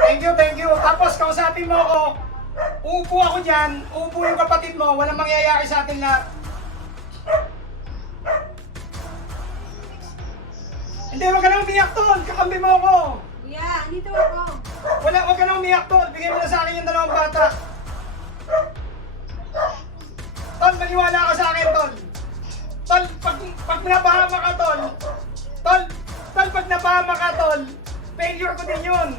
Thank you, thank you. Tapos kausapin mo ako. Uupo ako dyan. Uupo yung kapatid mo. Walang mangyayari sa atin lahat. Hindi, wag ka na umiyak tol. Kakambi mo ako. Kuya, andito ako. Wala, wag ka na umiyak tol. Bigyan mo na sa akin yung dalawang bata. Tol, maniwala ka sa akin, tol. Tol, pag, pag napahama ka, tol. Tol, tol, pag napahama ka, tol. Failure ko din yun.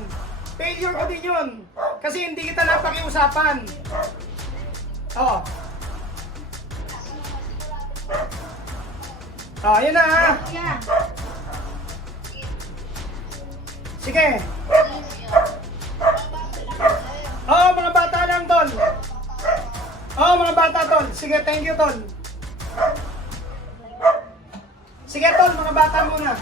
Failure ko din yun. Kasi hindi kita napakiusapan. Oo. Oh, yun na ha. Sige. Oo, mga bata lang, tol. Oo, mga bata, tol. Sige, thank you, tol. Sige, tol, mga bata muna.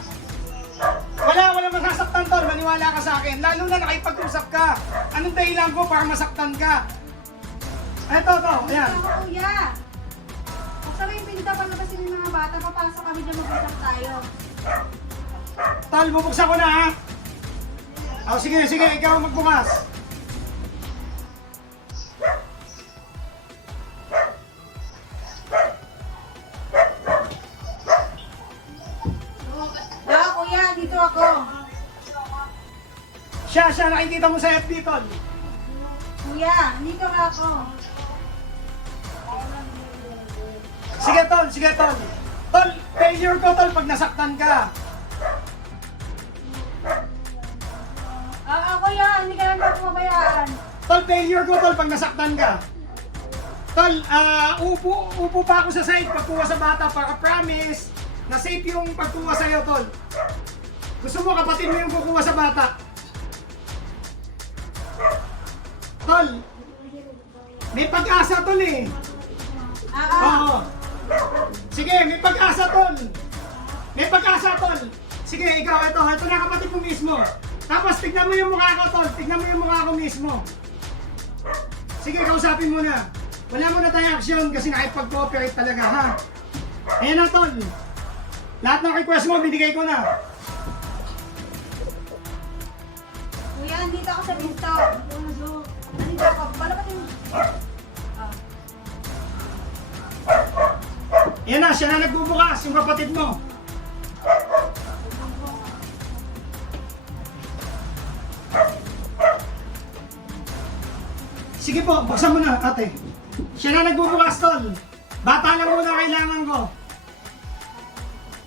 Wala, wala masasaktan, tol. Maniwala ka sa akin. Lalo na nakipag-usap ka. Anong dahilan ko para masaktan ka? Eto, to. Ayan. ako, kuya. Mo yung pinto, palabasin yung mga bata. Papasok kami dyan, mag-usap tayo. Tol, bubuksan ko na, ha? O, sige, sige. Ikaw magbukas. Siya, siya. Nakikita mo sa FB, tol. Kuya, dito ka ako. Sige tol, sige tol. Tol, failure ko tol pag nasaktan ka. Ah, ah, kuya, hindi ka lang ako mabayaan. Tol, failure ko tol pag nasaktan ka. Tol, ah, upo, upo pa ako sa side pagkuha sa bata para promise na safe yung pagkuha sa'yo tol. Gusto mo kapatid mo yung kukuha sa bata. Tol, may pag-asa tol eh. Ah, ah. Oo. Sige, may pag-asa, Tol. May pag-asa, Tol. Sige, ikaw, ito. Ito na kapatid mo mismo. Tapos, tignan mo yung mukha ko, Tol. Tignan mo yung mukha ko mismo. Sige, kausapin mo na. Wala mo na tayong action kasi nakipag-cooperate talaga, ha? Ayan na, Tol. Lahat ng request mo, binigay ko na. Kuya, andito ako sa pinto. Ayan na, siya na nagbubukas, yung kapatid mo. Sige po, buksan mo na, ate. Siya na nagbubukas, tol. Bata lang muna kailangan ko.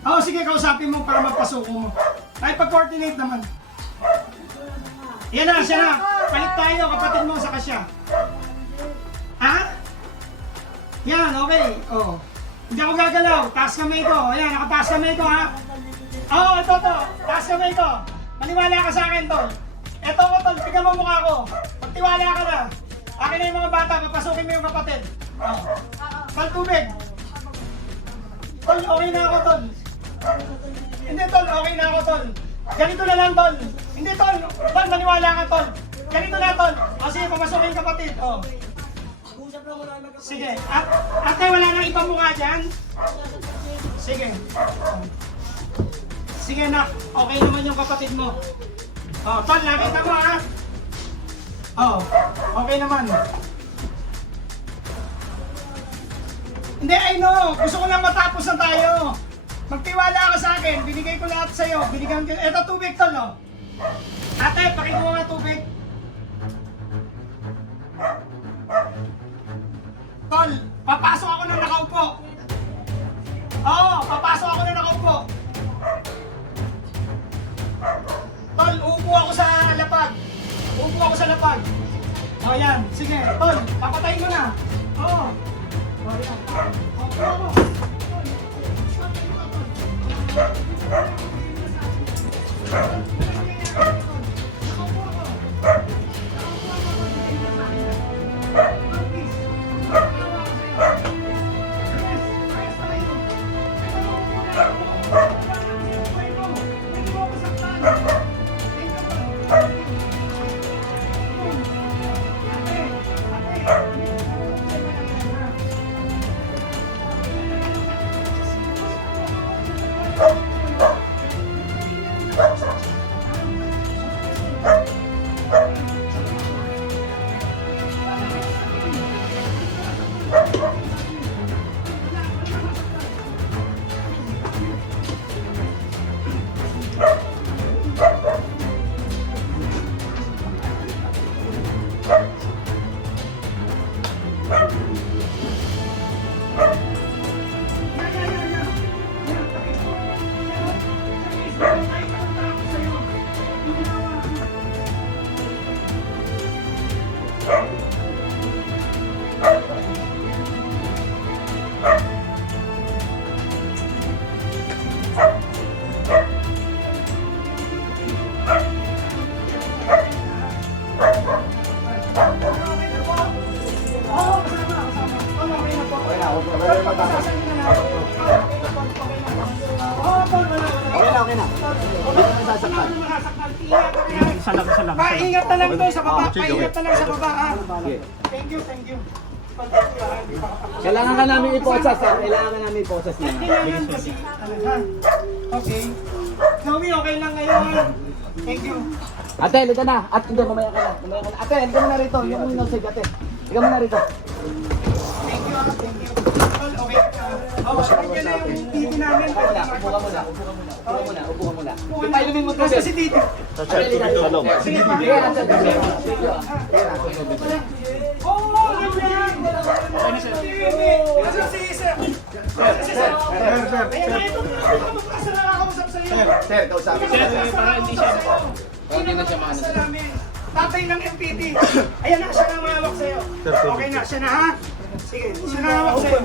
Oo, sige, kausapin mo para magpasuko mo. Ay, pag-coordinate naman. Yan na, siya na. Palit tayo, kapatid mo, saka siya. Ha? Yan, okay. Oh. Hindi ako gagalaw. Taas kamay ko. Ayan, nakataas kamay ko ha. Oo, oh, ito to. Taas kamay ko. Maniwala ka sa akin, tol. Ito ko, tol. Tignan mo mukha ko. Magtiwala ka na. Akin na yung mga bata. Papasukin mo yung kapatid. Oh. Tol, tubig. Tol, okay na ako, tol. Hindi, tol. Okay na ako, tol. Ganito na lang, tol. Hindi, tol. Tol, maniwala ka, tol. Ganito na, tol. O sige, papasukin yung kapatid. Oh. Sige. At, ate, wala nang ibang mukha dyan? Sige. Sige, nak. Okay naman yung kapatid mo. Oh, tol, nakita mo ha? Oh, okay naman. Hindi, I know. Gusto ko lang matapos na tayo. Magtiwala ka sa akin. Binigay ko lahat sa'yo. Binigyan ko. Eto, tubig tol, oh. Ate, pakikuha nga tubig. Uupo ako sa lapag. O yan, sige. Tol, papatayin mo na. Oo. O yan. O, upo ako. Tol, nasasaktan. Naman nasaktan. Ingat ka kaya. Isa lang, isa lang. Paingat na lang to sa baba. Ah, Paingat na lang sa baba ha. Thank you, thank you. Hindi Kailangan ka namin i-process. Kailangan ka namin i-process na. Kailangan kasi talaga. Okay. Zoe, okay lang ngayon. Thank you. Ate, halika na. At hindi, mamaya ka na. Mamaya ka na. Ate, halika mo na rito. Yung sa'yo, ate. Halika mo na rito. Thank you, ah. Thank you. Tol, okay. Oh, nandiyan na yung TV namin. Upo ka muna, upo ka muna, upo ka muna. Upo ka muna. Ipailumin mo to, sir. si Tito. Sige, salong. Sige, sige. Sige, Oo, ganyan. Hindi. Kasi si Sir. Si Sir. Ayan, ito na. Ito magkasa na nakausap sa'yo. Sir, kausapin. Sir, para hindi siya Sino na siya namin? Tatay ng MPD. Ayan na, siya na ang hawak sa'yo. Okay na, siya na ha? Sige, siya na hawak sa'yo.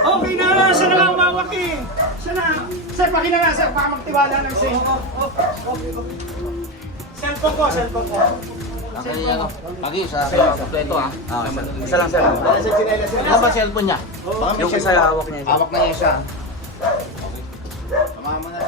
Okay na, siya na ang hawak eh. Siya na. Sir, pakina na, sir. Baka magtiwala lang sa'yo. Cellphone ko, cellphone ko. Lagi sa kompleto ah. Isa lang, sir. Sir. Ano ba cellphone niya? Yung isa hawak niya. Hawak na niya siya. Tama mo na.